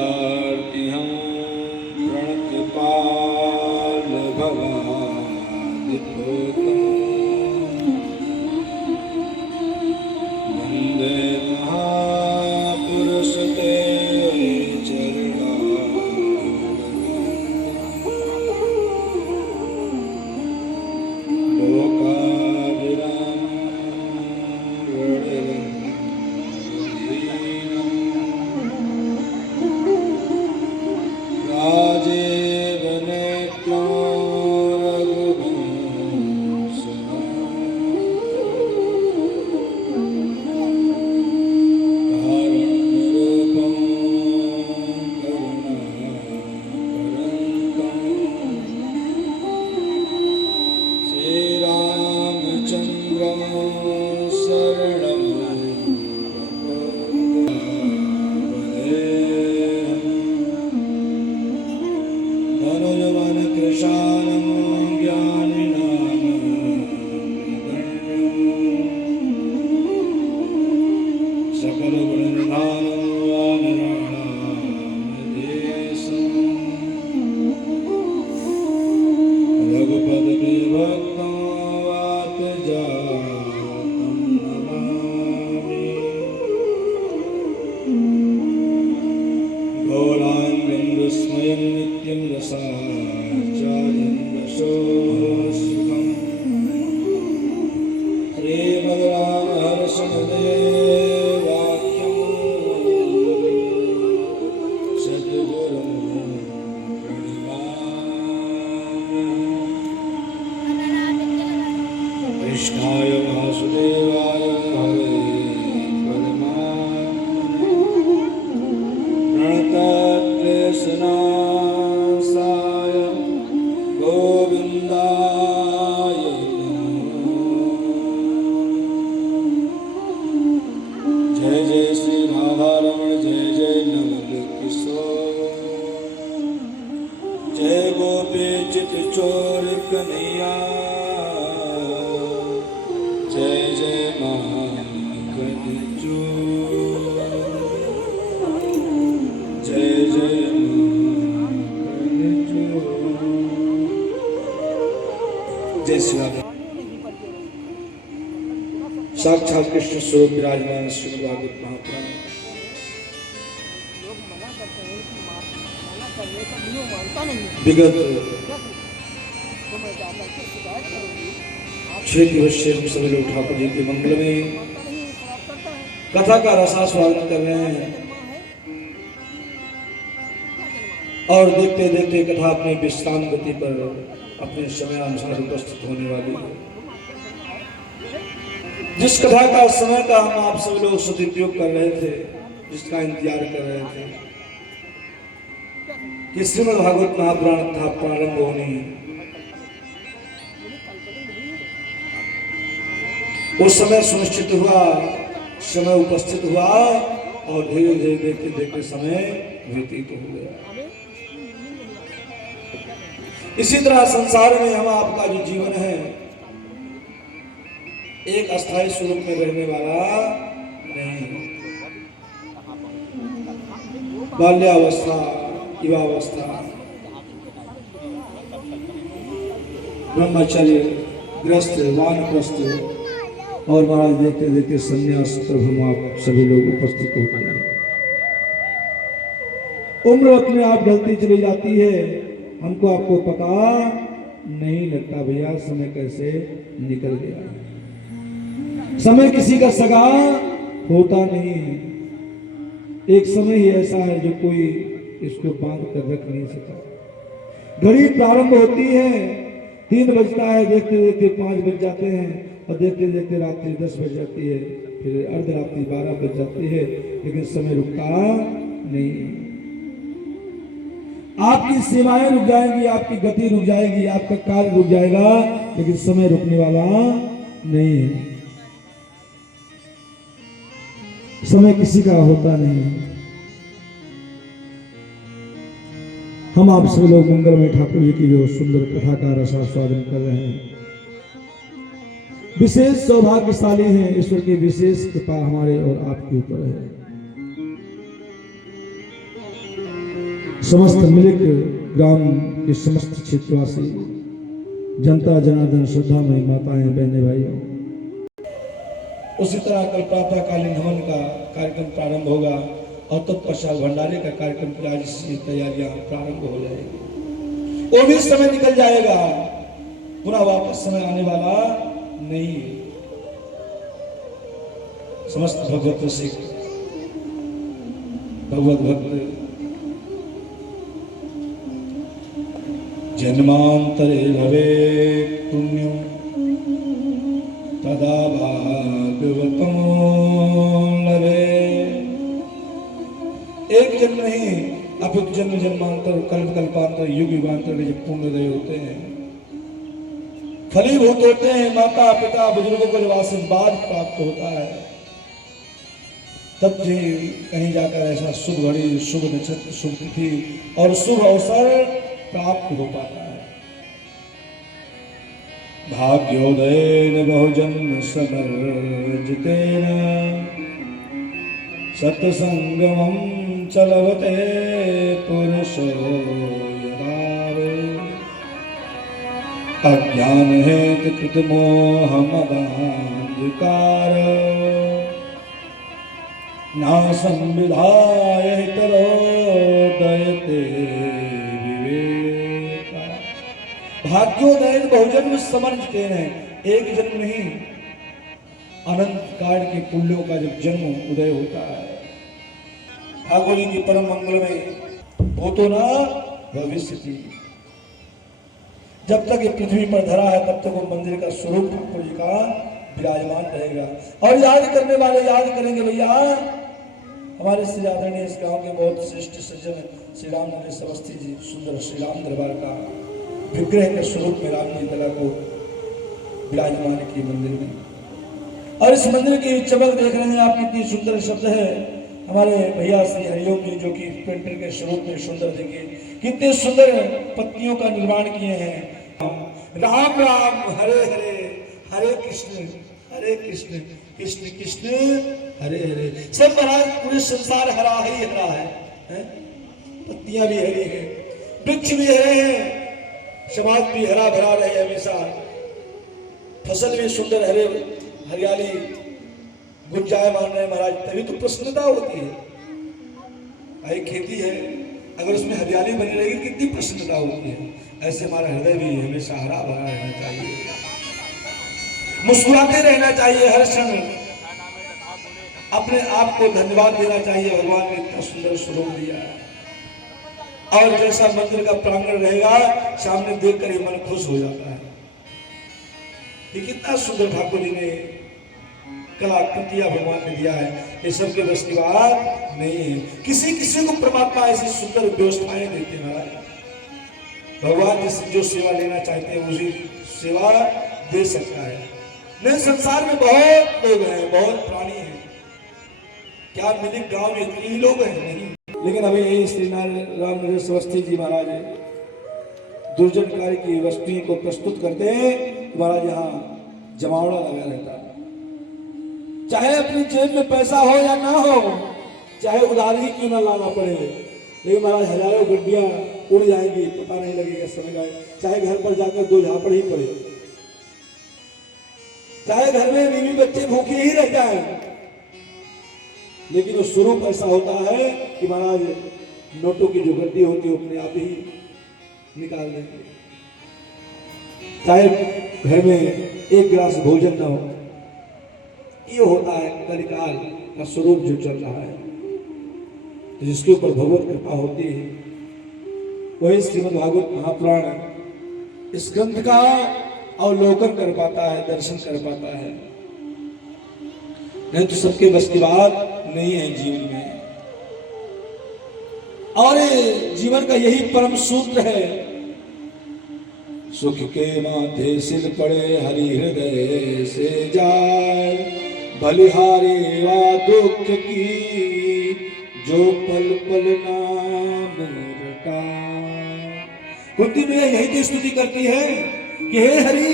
प्रार्थी हम प्रणतपाल भवादिभूतम् वन्दे महापुरुष ते कृष्णाय वासुदेवाय हरे प्रणतक्लेशनाशाय गोविन्दाय जय जय श्री राधारमण जय जय नवल किशोर जय गोपी चित चोर कन्हैया जय जय महागणचो जय जय महागणचो जय श्री राम। साक्षात कृष्ण स्वरूप विराजमान श्रीमद् भागवत महापुराण विगत 6 दिवस से हम सभी लोग ठाकुर जी के मंगल में कथा का रसास्वादन कर रहे हैं और देखते देखते कथा अपने विश्राम गति पर अपने समय अनुसार उपस्थित होने वाली है। जिस कथा का समय का हम आप सब लोग सदुपयोग कर रहे थे, जिसका इंतजार कर रहे थे कि श्रीमद् भागवत महापुराण कथा प्रारंभ होनी है, उस समय सुनिश्चित हुआ, समय उपस्थित हुआ और धीरे धीरे देखते देखते समय व्यतीत हो गया। इसी तरह संसार में हम आपका जो जीवन है एक अस्थायी स्वरूप में रहने वाला नहीं। बाल्यावस्था, युवावस्था, ब्रह्मचर्य, ग्रस्त, वानप्रस्थ और महाराज देखते देखते संन्यास तब हम आप सभी लोग उपस्थित होते हैं। उम्र अपने आप ढलती चली जाती है, हमको आपको पता नहीं लगता भैया समय कैसे निकल गया। समय किसी का सगा होता नहीं है। एक समय ही ऐसा है जो कोई इसको बांध कर रख नहीं सकता। घड़ी प्रारंभ होती है, 3 बजता है, देखते देखते 5 बज जाते हैं और देखते देखते रात्रि 10 बज जाती है, फिर अर्धरात्रि 12 बज जाती है, लेकिन समय रुकता नहीं। आपकी सेवाएं रुक जाएंगी, आपकी गति रुक जाएगी, आपका कार्य रुक जाएगा, लेकिन समय रुकने वाला नहीं है। समय किसी का होता नहीं। हम आप सब लोग मंगल में ठाकुर जी की जो सुंदर कथा का रसास्वादन कर रहे हैं, विशेष सौभाग्यशाली हैं। ईश्वर की विशेष कृपा हमारे और आपके ऊपर है। समस्त मिलिक ग्राम के समस्त क्षेत्रवासी, जनता जनार्दन श्रद्धामयी माताएं बहने भाइयों, उसी तरह कल प्रातःकालीन हवन का कार्यक्रम प्रारंभ होगा और तत्पश्चात भंडारे का कार्यक्रम की आज से तैयारियां प्रारंभ हो जाएगी। वो भी समय निकल जाएगा, पुनः वापस समय आने वाला नहीं। समस्त भगवत रसिक भगवत भक्त जन्मांतरे भवे पुण्यम तदा भागवतम लभे। एक जन्म नहीं अपितु जन्म जन्मांतर कल्प कल्पांतर युग युगांतर के जब पुण्योदय होते हैं, फलीभूत होते हैं, माता पिता बुजुर्गों को जब आशीर्वाद प्राप्त होता है, तब भी कहीं जाकर ऐसा शुभ घड़ी, शुभ नक्षत्र, शुभ तिथि और शुभ अवसर प्राप्त हो पाता है। भाग्योदयेन बहुजन्म समर्जितेन सत्संगमं च लभते पुरुषो यदा वे अज्ञान हेतु कृत मोह मदान्धकार न संविधाय हितरोदयते विवेका। भाग्योदय बहुजन्म समर्जिते हैं, एक जन्म नहीं अनंत काल के पुण्यों का जब जन्म उदय होता है। ठाकुर जी की परम मंगल में वो तो ना भविष्य की, जब तक ये पृथ्वी पर धरा है तब तक वो मंदिर का स्वरूप ठाकुर जी का विराजमान रहेगा। और याद करने वाले याद करेंगे, भैया हमारे श्री आदरणीय इस गांव के बहुत श्रेष्ठ सज्जन श्री राम नरेश अवस्थी जी सुंदर श्री राम दरबार का विग्रह के स्वरूप में राम जी तला को विराजमान किए मंदिर में। और इस मंदिर की चमक देख रहे हैं आप, कितनी सुंदर शब्द है। हमारे भैया श्री हरिओम जी जो कि पेंटर के स्वरूप में सुंदर, देखिए कितने सुंदर पत्तियों का निर्माण किए हैं। राम राम हरे हरे, हरे कृष्ण कृष्ण कृष्ण हरे हरे। सब महाराज पूरे संसार हरा ही हरा है? पत्तियां भी हरी है, वृक्ष भी हरे हैं, समाज भी हरा भरा रहे हमेशा, फसल भी सुंदर हरे हरियाली गुंजायमान रहे महाराज, तभी तो प्रसन्नता होती है। भाई खेती है, अगर उसमें हरियाली बनी रहेगी कितनी प्रसन्नता होती है। ऐसे हमारा हृदय भी हमेशा हरा भरा रहना चाहिए, मुस्कुराते रहना चाहिए, हर क्षण अपने आप को धन्यवाद देना चाहिए, भगवान ने इतना सुंदर स्वरूप दिया है। और जैसा मंदिर का प्रांगण रहेगा सामने देखकर ही मन खुश हो जाता है। ये कितना सुंदर ठाकुर जी ने कलाकृतियां भगवान ने दिया है, ये सबके बस की बात नहीं है। किसी किसी को परमात्मा ऐसी सुंदर व्यवस्थाएं देते हैं महाराज। भगवान जो सेवा लेना चाहते हैं उसी सेवा दे सकता है। नहीं, संसार में बहुत लोग हैं, बहुत प्राणी हैं, क्या मिलिक गांव में इतने ही लोग हैं? नहीं, लेकिन अभी यही श्री राम नरेश अवस्थी जी महाराज दुर्जन कार्य की वस्तुओं को प्रस्तुत करते हैं। महाराज यहाँ जमावड़ा लगा रहता है, चाहे अपनी जेब में पैसा हो या ना हो, चाहे उधार ही क्यों ना लाना पड़े, लेकिन महाराज हजारों गड्डियां उड़ जाएंगी, पता नहीं लगेगा समय का। चाहे घर पर जाकर दो झापड़ ही पड़े, चाहे घर में बीवी बच्चे भूखे ही रह जाए, लेकिन वो स्वरूप ऐसा होता है कि महाराज नोटों की जो गड्डी होती है अपने आप ही निकाल देंगे। चाहे घर में एक गिलास भोजन ना हो, ये होता है कलिकाल का स्वरूप जो चल रहा है। तो जिसके ऊपर भगवत कृपा होती है वही श्रीमद् भागवत महापुराण इस ग्रंथ का अवलोकन कर पाता है, दर्शन कर पाता है। नहीं तो सबके बस की बात नहीं है जीवन में। और जीवन का यही परम सूत्र है, सुख के माथे सिर पड़े हरि हृदय से जाए, बलिहारी वा दुख की जो पल पल नाम रटा। कुंती में यही तो स्तुति करती है कि हे हरि,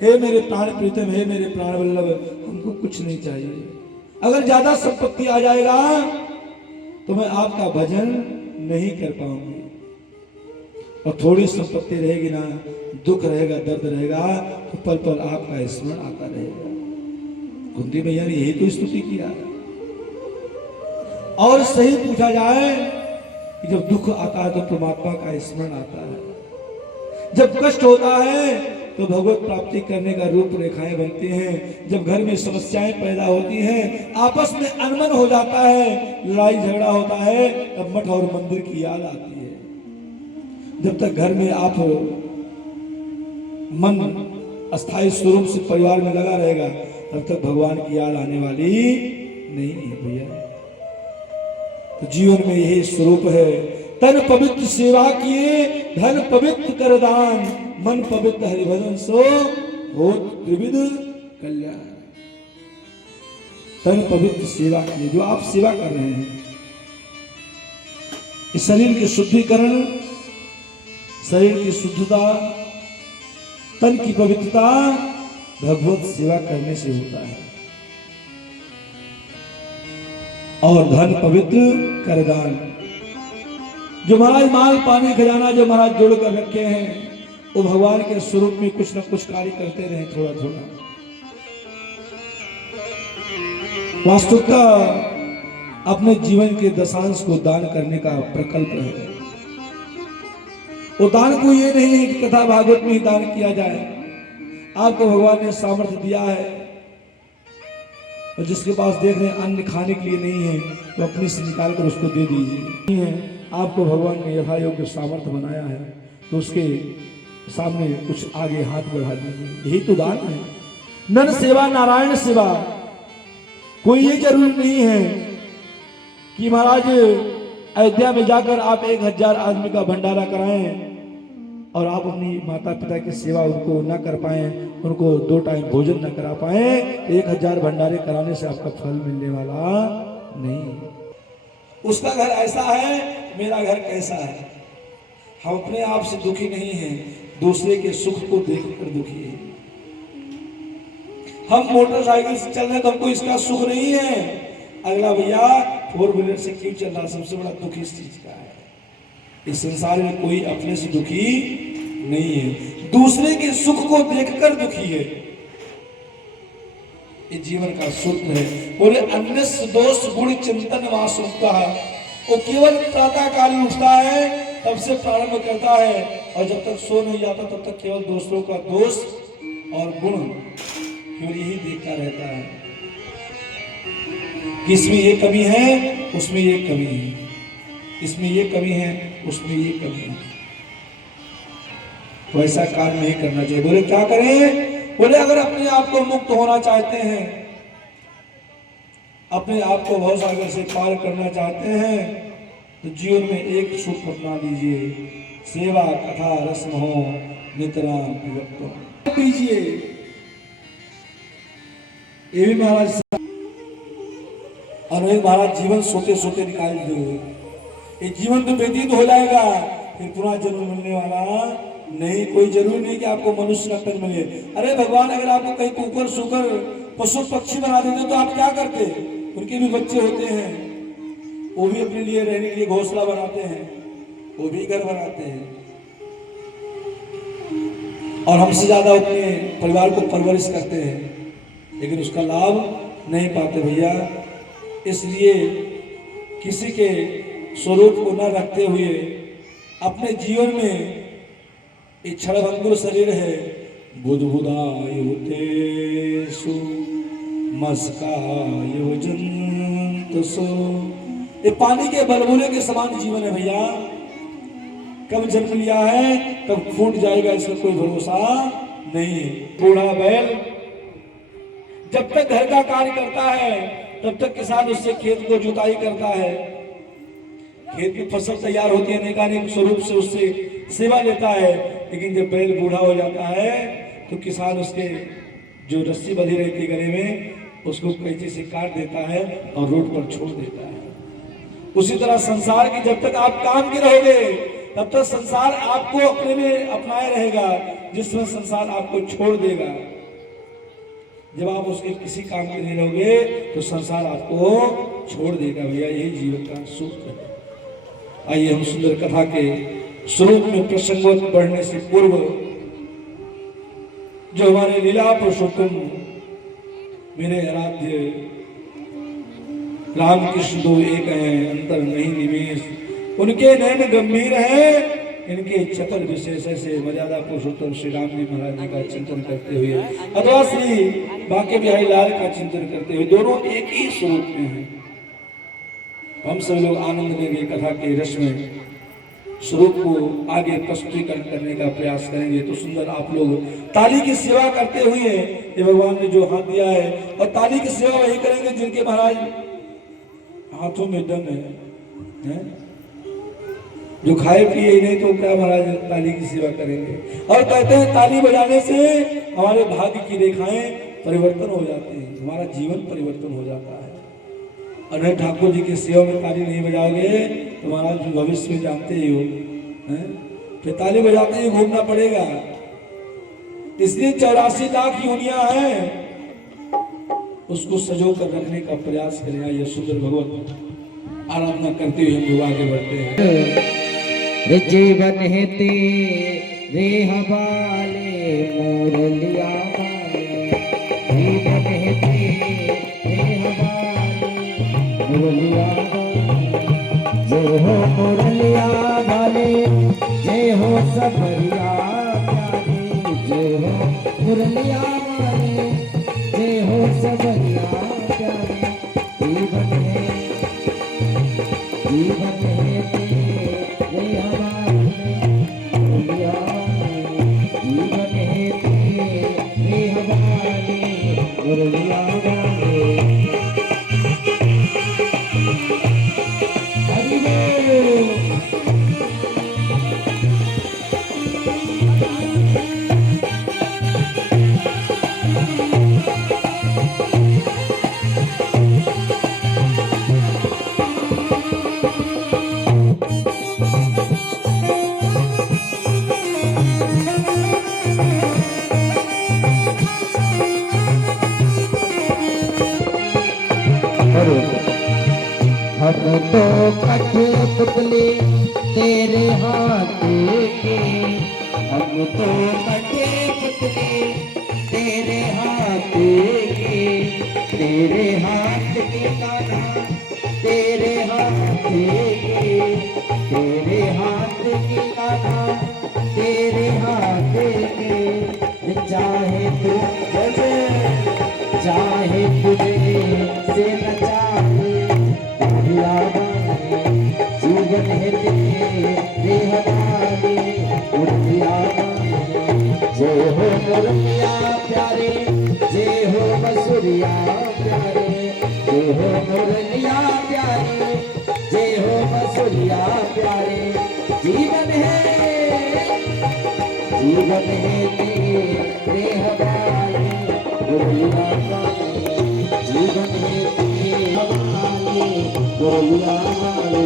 हे मेरे प्राण प्रीतम, हे मेरे प्राण वल्लभ, हमको कुछ नहीं चाहिए। अगर ज्यादा संपत्ति आ जाएगा तो मैं आपका भजन नहीं कर पाओगे। और थोड़ी संपत्ति रहेगी ना, दुख रहेगा, दर्द रहेगा, तो पल पल आपका स्मरण आता रहेगा। कुंती मैया ने यही तो स्तुति किया। और सही पूछा जाए कि जब दुख आता है तो परमात्मा का स्मरण आता है, जब कष्ट होता है तो भगवत प्राप्ति करने का रूप रेखाएं बनती हैं, जब घर में समस्याएं पैदा होती हैं, आपस में अनबन हो जाता है, लड़ाई झगड़ा होता है, तब मठ और मंदिर की याद आती है। जब तक घर में आप मन अस्थायी स्वरूप से परिवार में लगा रहेगा, तब तक भगवान की याद आने वाली नहीं है भैया। तो जीवन में यही स्वरूप है, तन पवित्र सेवा किए, धन पवित्र कर दान, मन पवित्र हरिभजन सो होत त्रिविध कल्याण। तन पवित्र सेवा किए, जो आप सेवा कर रहे हैं, इस शरीर की शुद्धिकरण, शरीर की शुद्धता, तन की पवित्रता भगवत सेवा करने से होता है। और धन पवित्र कर दान, जो महाराज माल पानी खजाना जो महाराज जोड़ कर रखे हैं, वो भगवान के स्वरूप में कुछ न कुछ कार्य करते रहे, थोड़ा थोड़ा। वास्तुता अपने जीवन के दशांश को दान करने का प्रकल्प है। वो दान को ये नहीं है कि कथा भागवत में ही दान किया जाए। आपको भगवान ने सामर्थ्य दिया है, और जिसके पास देख रहे हैं अन्न खाने के लिए नहीं है, तो अपने से निकाल कर उसको दे दीजिए। नहीं है, आपको भगवान ने यथा योग्य सामर्थ्य बनाया है, तो उसके सामने कुछ आगे हाथ बढ़ा दीजिए। यही तो दान है। नर सेवा नारायण सेवा। कोई ये जरूरी नहीं है कि महाराज अयोध्या में जाकर आप 1000 आदमी का भंडारा कराएं और आप अपनी माता पिता की सेवा उनको न कर पाए, उनको 2 टाइम भोजन न करा पाए। 1000 भंडारे कराने से आपका फल मिलने वाला नहीं। उसका घर ऐसा है, मेरा घर कैसा है। हम अपने आप से दुखी नहीं हैं, दूसरे के सुख को देखकर दुखी है। हम मोटरसाइकिल से चल रहे तो हमको इसका सुख नहीं है, अगला भैया 4 व्हीलर से क्यों चल रहा, सबसे बड़ा दुख इस चीज का है। इस संसार में कोई अपने से दुखी नहीं है, दूसरे के सुख को देखकर दुखी है। ये जीवन का सूत्र है। बोले अन्य दोष गुण चिंतन वासुका। वो केवल प्रातः काल उठता है तब से प्रारंभ करता है, और जब तक सो नहीं जाता तब तक केवल दूसरों का दोष और गुण केवल यही देखता रहता है कि इसमें ये कमी है, उसमें ये कमी है, इसमें ये कमी है, उसमें ये कमी है। तो ऐसा कार्य नहीं करना चाहिए। बोले क्या करें? बोले अगर अपने आप को मुक्त होना चाहते हैं, अपने आप को भव सागर से पार करना चाहते हैं, तो जीवन में एक सूत्र अपना लीजिए, सेवा कथा रस्म हो नितराम विभक्त कीजिए। ये भी महाराज और महाराज जीवन सोते सोते निकाल दो। ये जीवन तो व्यतीत हो जाएगा, फिर पुनः जन्म मिलने वाला नहीं। कोई जरूरी नहीं कि आपको मनुष्य का तन मिले। अरे भगवान अगर आपको कहीं कुकर सुकर पशु पक्षी बना देते तो आप क्या करते? उनके भी बच्चे होते हैं, वो भी अपने लिए रहने के लिए घोंसला बनाते हैं, वो भी घर बनाते हैं, और हमसे ज्यादा अपने परिवार को परवरिश करते हैं, लेकिन उसका लाभ नहीं पाते भैया। इसलिए किसी के स्वरूप को न रखते हुए अपने जीवन में एक क्षणभंगुर शरीर है, बुधबुदायुतेषु मस्कायुजन्तसो। ये पानी के बलबुले के समान जीवन है भैया। कब जन्म लिया है कब फूट जाएगा इसका कोई भरोसा नहीं है। बूढ़ा बैल जब तक घर का कार्य करता है तब तक किसान उससे खेत को जुताई करता है, खेत की फसल तैयार होती है, अनेकानेक स्वरूप से उससे सेवा लेता है। लेकिन जब बैल बूढ़ा हो जाता है तो किसान उसके जो रस्सी बंधी रहती है गले में, उसको कैंची से काट देता है और रोड पर छोड़ देता है। उसी तरह संसार की जब तक आप काम के रहोगे तब तक संसार आपको अपने में अपनाए रहेगा। जिस समय संसार आपको छोड़ देगा, जब आप उसके किसी काम के नहीं रहोगे तो संसार आपको छोड़ देगा भैया। यही जीवन का सूत्र है। आइए हम सुंदर कथा के स्वरूप में प्रसंगों बढ़ने से पूर्व जो हमारे लीला पुरुषोत्तम मेरे आराध्य रामकृष्ण दो एक हैं, अंतर नहीं निवेश, उनके नयन गंभीर हैं, इनके चतुर विशेष से मर्यादा पुरुषोत्तम श्री राम जी महाराज जी का चिंतन करते हुए अथवा श्री बांके बिहारी लाल का चिंतन करते हुए दोनों एक ही स्वरूप में हैं। हम सब लोग आनंद लेंगे कथा के रस में, स्वरूप को आगे प्रस्तुतीकरण करने का प्रयास करेंगे। तो सुंदर आप लोग ताली की सेवा करते हुए ये भगवान ने जो हाथ दिया है, और ताली की सेवा वही करेंगे जिनके महाराज हाथों में दम है? जो खाए पिए ही नहीं तो क्या महाराज ताली की सेवा करेंगे। और कहते हैं ताली बजाने से हमारे भाग्य की रेखाएं परिवर्तन हो जाती हैं, हमारा जीवन परिवर्तन हो जाता है। अरे ठाकुर जी की सेवा में ताली नहीं बजाओगे तो महाराज भविष्य में जानते ही हो, फिर ताली बजाते ही घूमना पड़ेगा। इसलिए 84 लाख योनियां हैं, उसको सजो कर रखने का प्रयास करें। ये सुंदर भगवत आराधना करते हुए हम लोग आगे बढ़ते हैं। जीवन हेते रे हवाले मुरलिया जीवन हेते रे हवाले मुरलिया जय हो मुरलिया वाले, जय हो सबरिया प्यारे, जय हो मुरलिया वाले, जय हो सबरिया प्यारे। जीवन है तेरे हवाले मुरलिया, जीवन है तेरे हवाले मुरलिया वाले। हरि बोल। हम तो कठे पुतले तेरे हाथ के, हम तो कठे पुतले तेरे हाथ के, तेरे हाथ के गाना तेरे हाथ के, तेरे हाथ के गाना तेरे हाथ के। चाहे तू चाहे तुझे से न चाहे जीवन है तेरे हवाले मुरलिया। जय हो मुरलिया प्यारे, जय हो बसुरिया प्यारे, जय हो मुरलिया प्यारे, जय हो बसुरिया प्यारे। जीवन है तेरे हवाले मुरलिया वाले, जीवन है तेरे हवाले मुरलिया वाले।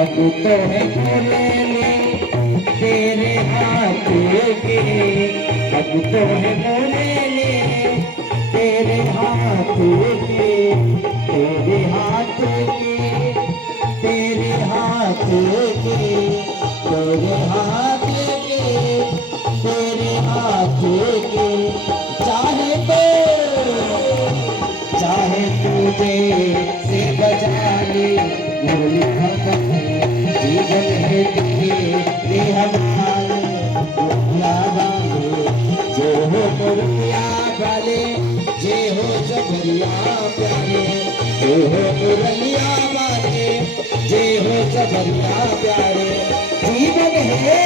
अब तो है मोले तेरे हाथ के, अब तो है मोले तेरे हाथ के, तेरे हाथ के, तेरे हाथ के, तेरे हाथ के, तेरे हाथ के। चाहे तुझे से बजा ले मुरली, जीवन है तेरे हवाले मुरलिया वाले जे हो सबरिया प्यारे, जे हो मुरलिया वाले जे हो सबरिया प्यारे। जीवन है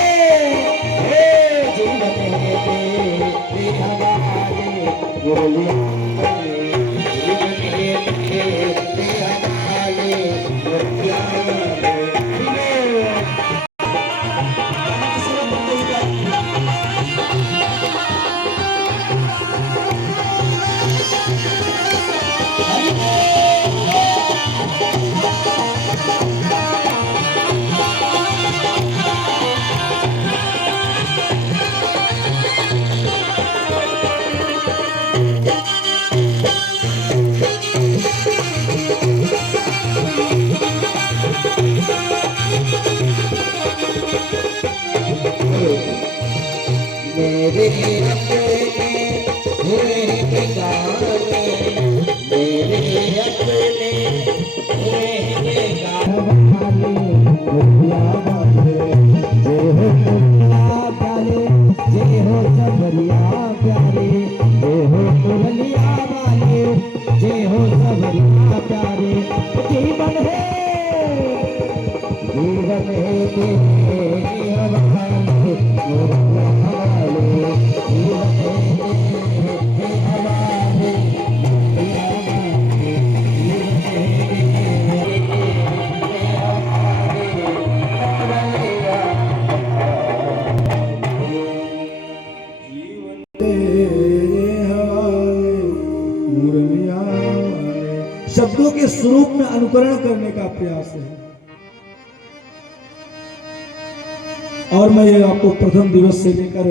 जीवन है तेरे हवाले मुरलिया वाले, जीवन है तेरे हवाले मुरलिया वाले। मेरे अपने हुए बेगाने, मेरे अपने हुए बेगाने। मुरलिया वाले जे हो मुरलिया प्यारे, जे हो सबरिया प्यारे, जे हो मुरलिया वाले जे हो सबरिया प्यारे। जीवन है तेरे हवाले मुरलिया वाले, जीवन है तेरे हवाले मुरलिया वाले, जीवन है तेरे हवाले मुरलिया तेरे हवाले मुरलिया वाले। शब्दों के स्वरूप में अनुकरण करने का प्रयास है। और मैं ये आपको प्रथम दिवस से लेकर